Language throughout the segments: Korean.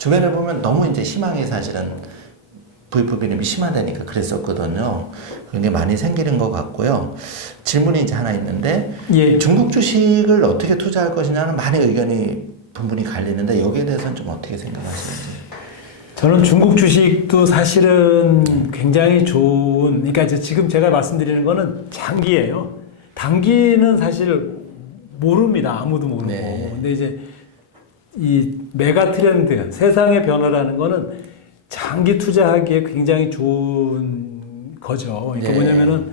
주변에 보면 너무 이제 희망이 사실은 VFB님이 심하다니까 그랬었거든요. 그런 게 많이 생기는 것 같고요. 질문이 이제 하나 있는데 예. 중국 주식을 어떻게 투자할 것이냐는 많은 의견이 분분히 갈리는데 여기에 대해서는 좀 어떻게 생각하시는지? 저는 중국 주식도 사실은 굉장히 좋은, 그러니까 이제 지금 제가 말씀드리는 거는 장기예요. 단기는 사실 모릅니다. 아무도 모르고. 네. 근데 이제 이 메가 트렌드, 세상의 변화라는 거는 장기 투자하기에 굉장히 좋은 거죠. 그러니까 네. 뭐냐면은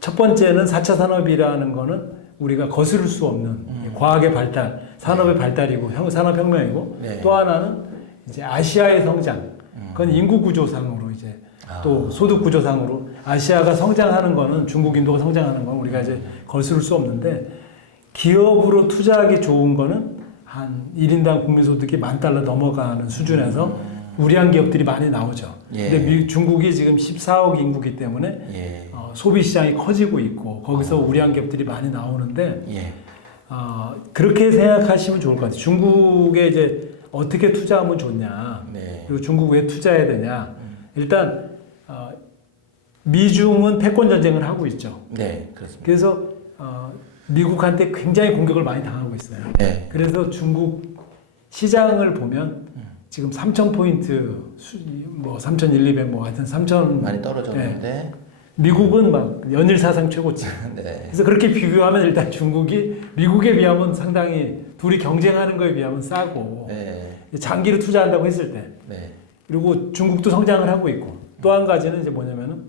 첫 번째는 4차 산업이라는 거는 우리가 거스를 수 없는 과학의 발달, 산업의 발달이고 산업혁명이고 네. 또 하나는 이제 아시아의 성장. 그건 인구 구조상으로 이제 또 소득 구조상으로 아시아가 성장하는 거는 중국, 인도가 성장하는 건 우리가 이제 거스를 수 없는데 기업으로 투자하기 좋은 거는 한 1인당 국민소득이 $10,000 넘어가는 수준에서 우량 기업들이 많이 나오죠. 예. 근데 중국이 지금 14억 인구기 때문에 예. 소비 시장이 커지고 있고 거기서 우량 기업들이 많이 나오는데 예. 그렇게 생각하시면 좋을 것 같아요. 중국에 이제 어떻게 투자하면 좋냐, 네. 그리고 중국 왜 투자해야 되냐. 일단 미중은 패권 전쟁을 하고 있죠. 네, 그렇습니다. 그래서 미국한테 굉장히 공격을 많이 당하고 있어요. 네. 그래서 중국 시장을 보면 지금 3,000포인트, 뭐 3,100, 뭐 하여튼 3,000 많이 떨어졌는데 미국은 막 연일 사상 최고치. 네. 그래서 그렇게 비교하면 일단 중국이 미국에 비하면 상당히 둘이 경쟁하는 거에 비하면 싸고 네. 장기로 투자한다고 했을 때 네. 그리고 중국도 성장을 하고 있고 또 한 가지는 이제 뭐냐면은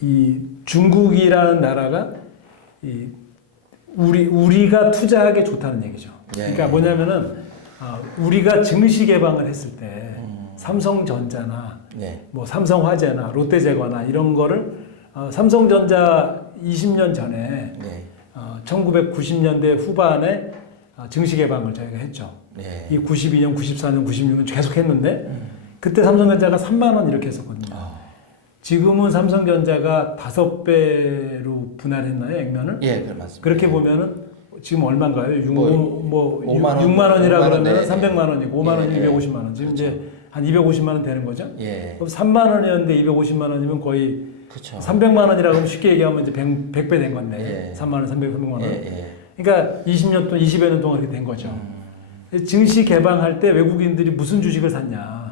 이 중국이라는 나라가 이 우리가 투자하기 좋다는 얘기죠. 예. 그러니까 뭐냐면은 우리가 증시 개방을 했을 때 삼성전자나 네. 뭐 삼성화재나 롯데제과나 이런 거를 삼성전자 20년 전에 네. 1990년대 후반에 증시 개방을 저희가 했죠. 네. 이 92년, 94년, 96년 계속 했는데 그때 삼성전자가 3만 원 이렇게 했었거든요. 지금은 삼성전자가 5배로 분할했나요, 액면을? 예, 그 맞습니다. 그렇게 보면은 지금 얼마인가요? 5만 원, 6만 원이라 5만 원, 그러면 네. 300만 원이고 5만 원이 예, 250만 원. 지금 그렇죠. 이제 한 250만 원 되는 거죠? 예. 그럼 3만 원이었는데 250만 원이면 거의 그렇죠. 300만 원이라고 하면 쉽게 얘기하면 이제 100배 된 건데. 예. 3만 원, 300만 원. 예, 예. 그러니까 20년 동안, 20여 년 동안 이렇게 된 거죠. 증시 개방할 때 외국인들이 무슨 주식을 샀냐?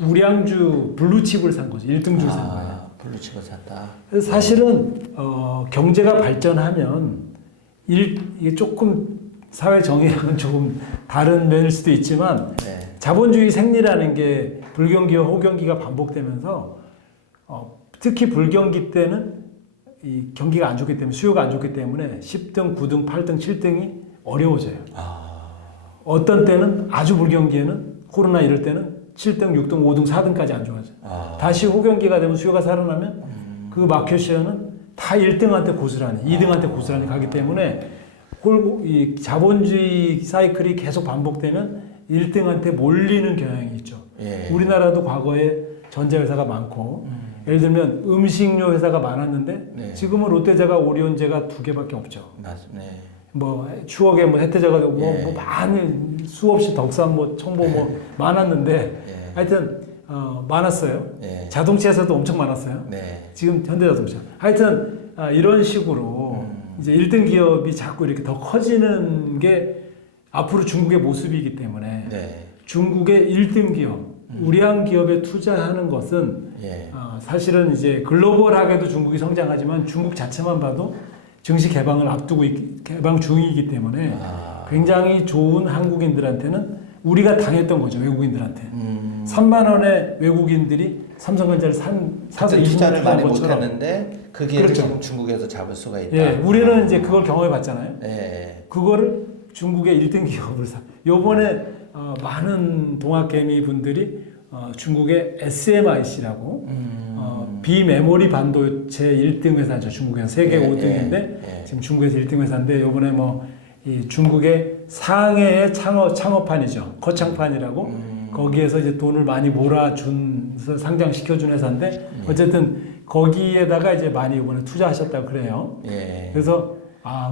우량주 블루칩을 산 거죠. 1등주를 산 거예요. 블루칩을 샀다. 그래서 사실은 경제가 발전하면 이게 조금 사회 정의랑은 조금 다른 면일 수도 있지만 네. 자본주의 생리라는 게 불경기와 호경기가 반복되면서 특히 불경기 때는 이 경기가 안 좋기 때문에 수요가 안 좋기 때문에 10등, 9등, 8등, 7등이 어려워져요. 어떤 때는 아주 불경기에는 코로나 이럴 때는 7등, 6등, 5등, 4등까지 안 좋아져요. 다시 호경기가 되면 수요가 살아나면 그 마켓 쉐어는 다 1등한테 고스란히, 2등한테 고스란히 가기 때문에 이 자본주의 사이클이 계속 반복되면 1등한테 몰리는 경향이 있죠. 예. 우리나라도 과거에 전자회사가 많고 예를 들면 음식료 회사가 많았는데 네. 지금은 롯데제과, 오리온제가 2개밖에 없죠. 맞습니다. 네. 뭐 추억에 뭐 혜태제가 되고 예. 뭐 많은 수없이 덕산 뭐 청보 뭐 많았는데 예. 하여튼 많았어요. 예. 자동차에서도 엄청 많았어요. 네. 지금 현대자동차. 하여튼 이런 식으로 이제 1등 기업이 자꾸 이렇게 더 커지는 게 앞으로 중국의 모습이기 때문에 네. 중국의 1등 기업, 우량 기업에 투자하는 것은 예. 사실은 이제 글로벌하게도 중국이 성장하지만 중국 자체만 봐도 증시 개방을 앞두고 개방 중이기 때문에 굉장히 좋은 한국인들한테는 우리가 당했던 거죠. 외국인들한테. 3만 원에 외국인들이 삼성전자를 사서 20년 투자를 많이 것처럼. 못했는데 그 기회를 그렇죠. 지금 중국에서 잡을 수가 있다. 예, 우리는 이제 그걸 경험해 봤잖아요. 예. 그거를 중국의 1등 기업을 요번에 많은 동학개미 분들이 중국의 SMIC라고 비메모리 반도체 1등 회사죠. 중국에서 세계 5등인데 지금 중국에서 1등 회사인데 요번에 뭐 이 중국의 상해의 창업판이죠. 거창판이라고 거기에서 이제 돈을 많이 몰아준서 상장시켜준 회사인데 어쨌든 거기에다가 이제 많이 이번에 투자하셨다고 그래요. 예. 그래서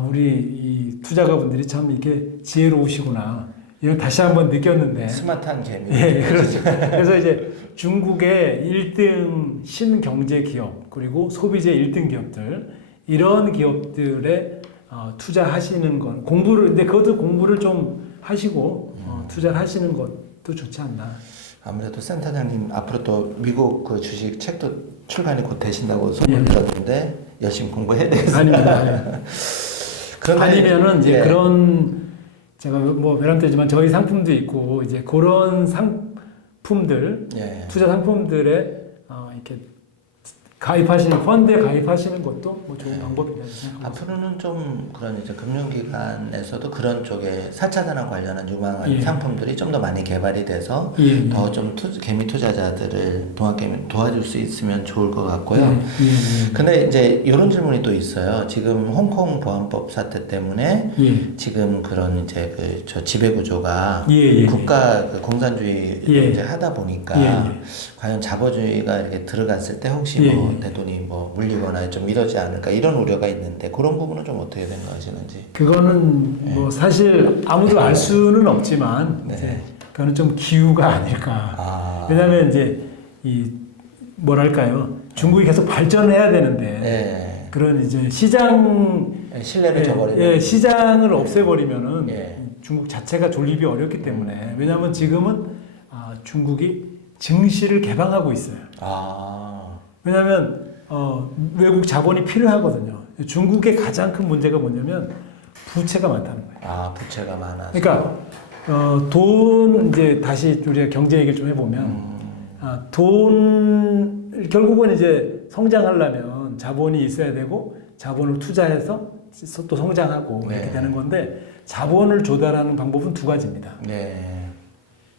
우리 이 투자가분들이 참 이렇게 지혜로우시구나. 이걸 다시 한번 느꼈는데. 스마트한 재미. 예, 그렇죠. 그래서 이제 중국의 1등 신경제 기업 그리고 소비재 1등 기업들 이런 기업들에 투자하시는 건 근데 그것도 공부를 좀 하시고 투자를 하시는 것도 좋지 않나. 아무래도 센터장님 앞으로 또 미국 그 주식 책도 출간이 곧 되신다고 소문을 들었는데 열심히 공부해야 되겠습니다. 아닙니다. 아니면은 이제 예. 그런 제가 뭐 베란트지만 저희 상품도 있고 이제 그런 상품들 예. 투자 상품들에 이렇게 가입하시는 펀드에 가입하시는 것도 뭐 좋은 방법이라고 생각합니다. 앞으로는 좀 그런 이제 금융기관에서도 그런 쪽에 4차 산업 관련한 유망한 예. 상품들이 좀 더 많이 개발이 돼서 예. 더 좀 개미 투자자들을 도와줄 수 있으면 좋을 것 같고요. 예. 근데 이제 이런 질문이 또 있어요. 지금 홍콩 보안법 사태 때문에 예. 지금 그런 이제 저 지배 구조가 예. 국가 그 공산주의 예. 이제 하다 보니까 예. 과연 자본주의가 이렇게 들어갔을 때 혹시 예. 뭐 내 돈이 뭐 물리거나 좀 이러지 않을까 이런 우려가 있는데 그런 부분은 좀 어떻게 생각하시는지. 그거는 뭐 사실 아무도 알 수는 없지만 네. 이제 그거는 좀 기우가 아닐까. 왜냐하면 이제 이 뭐랄까요 중국이 계속 발전해야 되는데 네. 그런 이제 시장 신뢰를 저버리는. 시장을 없애버리면은 예. 중국 자체가 존립이 어렵기 때문에 왜냐하면 지금은 중국이 증시를 개방하고 있어요. 왜냐하면 외국 자본이 필요하거든요. 중국의 가장 큰 문제가 뭐냐면 부채가 많다는 거예요. 부채가 많아서. 그러니까 돈 이제 다시 우리가 경제 얘기를 좀 해보면 돈 결국은 이제 성장하려면 자본이 있어야 되고 자본을 투자해서 또 성장하고 네. 이렇게 되는 건데 자본을 조달하는 방법은 두 가지입니다. 네.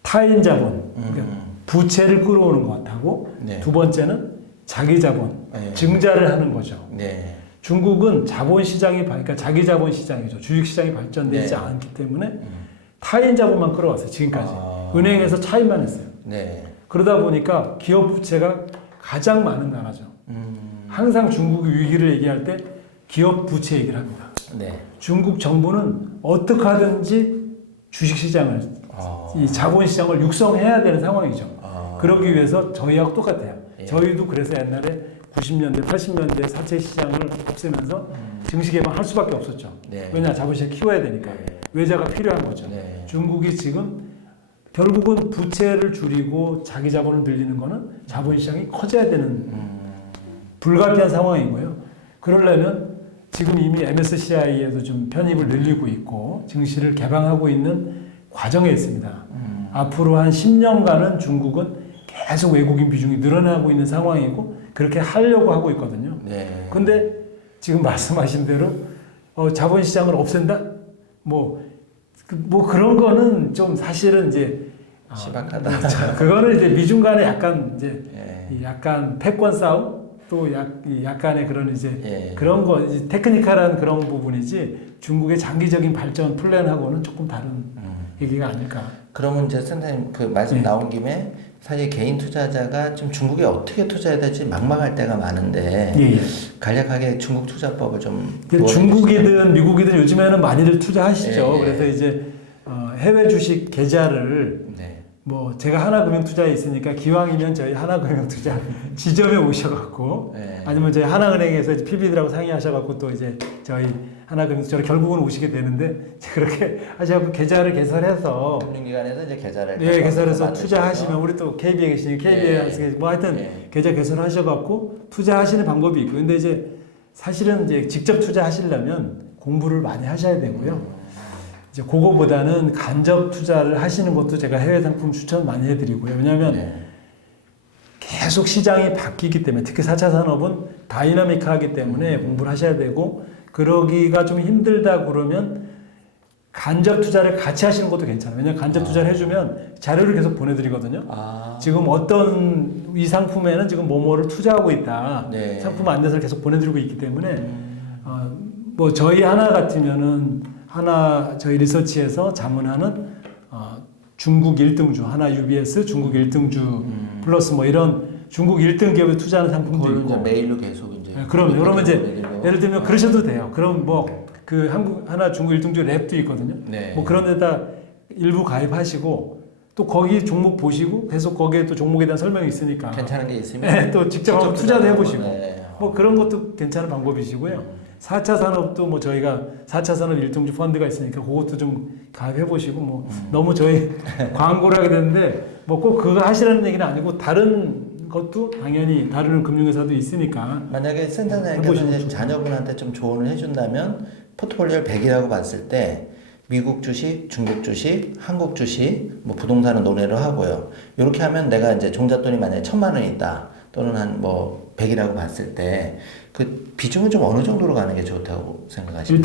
타인 자본, 그러니까 부채를 끌어오는 것하고 네. 두 번째는 자기 자본, 네. 증자를 하는 거죠. 네. 중국은 자본 시장이 그러니까 자기 자본 시장이죠. 주식 시장이 발전되지 네. 않기 때문에 타인 자본만 끌어왔어요. 지금까지 은행에서 차입만 했어요. 네. 그러다 보니까 기업 부채가 가장 많은 나라죠. 항상 중국이 위기를 얘기할 때 기업 부채 얘기를 합니다. 네. 중국 정부는 어떻게 하든지 주식 시장을 이 자본 시장을 육성해야 되는 상황이죠. 그러기 위해서 저희하고 똑같아요. 예. 저희도 그래서 옛날에 90년대, 80년대 사채 시장을 없애면서 증시 개방할 수밖에 없었죠. 네. 왜냐 자본시장 키워야 되니까 네. 외자가 필요한 거죠. 네. 중국이 지금 결국은 부채를 줄이고 자기 자본을 늘리는 거는 자본시장이 커져야 되는 불가피한 상황이고요. 그러려면 지금 이미 MSCI에도 좀 편입을 늘리고 있고 증시를 개방하고 있는 과정에 있습니다. 앞으로 한 10년간은 중국은 계속 외국인 비중이 늘어나고 있는 상황이고 그렇게 하려고 하고 있거든요. 네. 근데 지금 말씀하신 대로 자본시장을 없앤다? 뭐 그런 거는 좀 사실은 이제 시박하다. 그거는 이제 미중 간에 약간 이제 예. 약간 패권 싸움 또 약간의 그런 이제 예. 그런 거 이제 테크니컬한 그런 부분이지 중국의 장기적인 발전 플랜하고는 조금 다른 얘기가 아닐까. 그러면 이제 선생님 그 말씀 예. 나온 김에 사실 개인 투자자가 지금 중국에 어떻게 투자해야 될지 막막할 때가 많은데 예. 간략하게 중국 투자법을 좀 중국이든 미국이든 요즘에는 많이들 투자하시죠. 예, 예. 그래서 이제 해외 주식 계좌를 네. 뭐 제가 하나금융투자에 있으니까 기왕이면 저희 하나금융투자 지점에 오셔갖고 네. 아니면 저희 하나은행에서 PB들하고 상의하셔갖고 또 이제 저희 하나금융투자로 결국은 오시게 되는데 그렇게 하셔갖고 계좌를 개설해서 금융기관에서 이제 계좌를 개설해서 만드셔서. 투자하시면 우리 또 KB에 계시니까 KB에 뭐 하여튼 계좌 개설하셔갖고 투자하시는 방법이 있고 근데 이제 사실은 이제 직접 투자하시려면 공부를 많이 하셔야 되고요. 이제 그거보다는 간접 투자를 하시는 것도 제가 해외 상품 추천 많이 해드리고요. 왜냐하면 계속 시장이 바뀌기 때문에 특히 4차 산업은 다이나믹하기 때문에 공부를 하셔야 되고 그러기가 좀 힘들다 그러면 간접 투자를 같이 하시는 것도 괜찮아요. 왜냐하면 간접 투자를 해주면 자료를 계속 보내드리거든요. 지금 어떤 이 상품에는 지금 뭐뭐를 투자하고 있다. 네. 상품 안내서를 계속 보내드리고 있기 때문에 뭐 저희 하나 같으면은 저희 리서치에서 자문하는 중국 1등주 하나 UBS 중국 1등주 플러스 뭐 이런 중국 1등 기업에 투자하는 상품도 있고 메일로 계속 이제 그럼 이제 예를 들면 그러셔도 돼요. 그럼 뭐 그 한국 하나 중국 1등주 랩도 있거든요. 네. 뭐 그런 데다 일부 가입하시고 또 거기 종목 보시고 계속 거기에 또 종목에 대한 설명이 있으니까 괜찮은 게 있으면 네, 또 직접 한번 투자도 해보시고 네. 뭐 그런 것도 괜찮은 방법이시고요. 4차 산업도 뭐 저희가 4차 산업 1등주 펀드가 있으니까 그것도 좀 가입해보시고 뭐 너무 저희 광고를 하게 되는데 뭐 꼭 그거 하시라는 얘기는 아니고 다른 것도 당연히 다른 금융회사도 있으니까 만약에 센터장님께서 해보시면 이제 좋죠. 자녀분한테 좀 조언을 해준다면 포트폴리오를 100이라고 봤을 때 미국 주식, 중국 주식, 한국 주식, 뭐 부동산은 논의를 하고요. 이렇게 하면 내가 이제 종잣돈이 만약에 1,000만 원이 있다 또는 한 뭐 100이라고 봤을 때 그 비중은 좀 어느 정도로 가는 게 좋다고 생각하십니까?